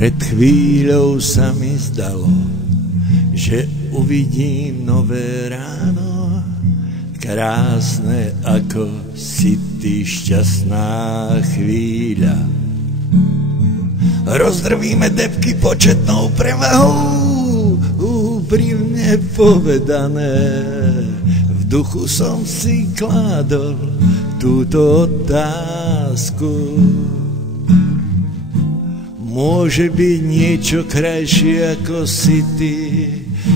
Pred chvíľou sa mi zdalo, že uvidím nové ráno, krásne ako si ty, šťastná chvíľa. Rozdrvíme debky početnou prevahou, úprimne povedané. V duchu som si kládol túto otázku. Môže byť niečo krajšie ako si ty,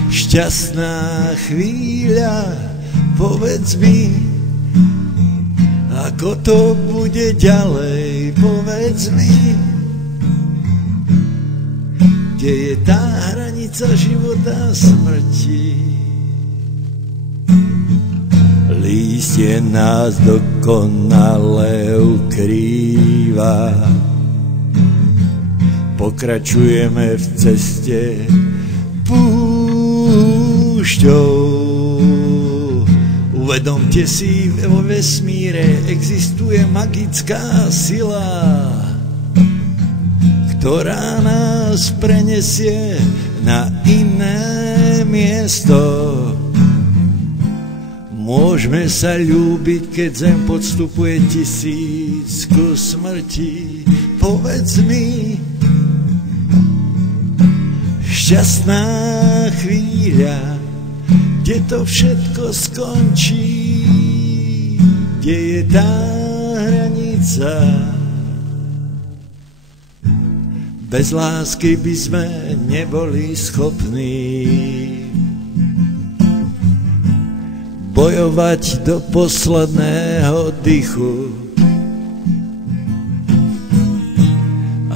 šťastná chvíľa. Povedz mi, ako to bude ďalej, povedz mi, kde je tá hranica života a smrti. Lístie nás dokonale ukrýva, pokračujeme v ceste púšťou. Uvedomte si, vo vesmíre existuje magická sila, ktorá nás prenesie na iné miesto. Môžeme sa ľúbiť, keď zem podstupuje 1000 kus smrti. Povedz mi, šťastná chvíľa, kde to všetko skončí, kde je tá hranica. Bez lásky by sme neboli schopní bojovať do posledného dychu.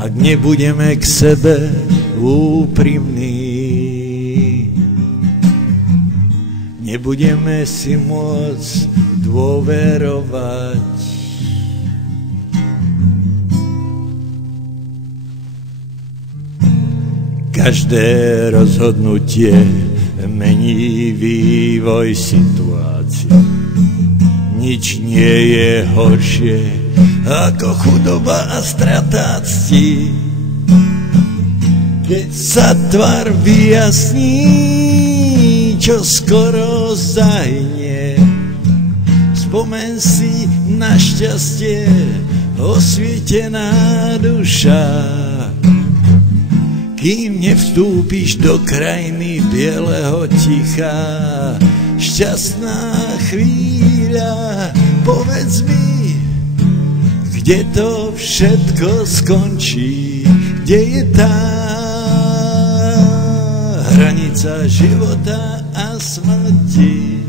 Ak nebudeme k sebe úprimní, nebudeme si môcť dôverovať. Každé rozhodnutie mení vývoj situácie. Nič nie je horšie ako chudoba a strata cti. Keď sa tvar vyjasní, čo skoro zahynie, spomen si na šťastie, osvietená duša. Kým nevstúpiš do krajiny bieleho ticha, šťastná chvíľa, povedz mi, kde to všetko skončí, kde je tá hranica života a smrti.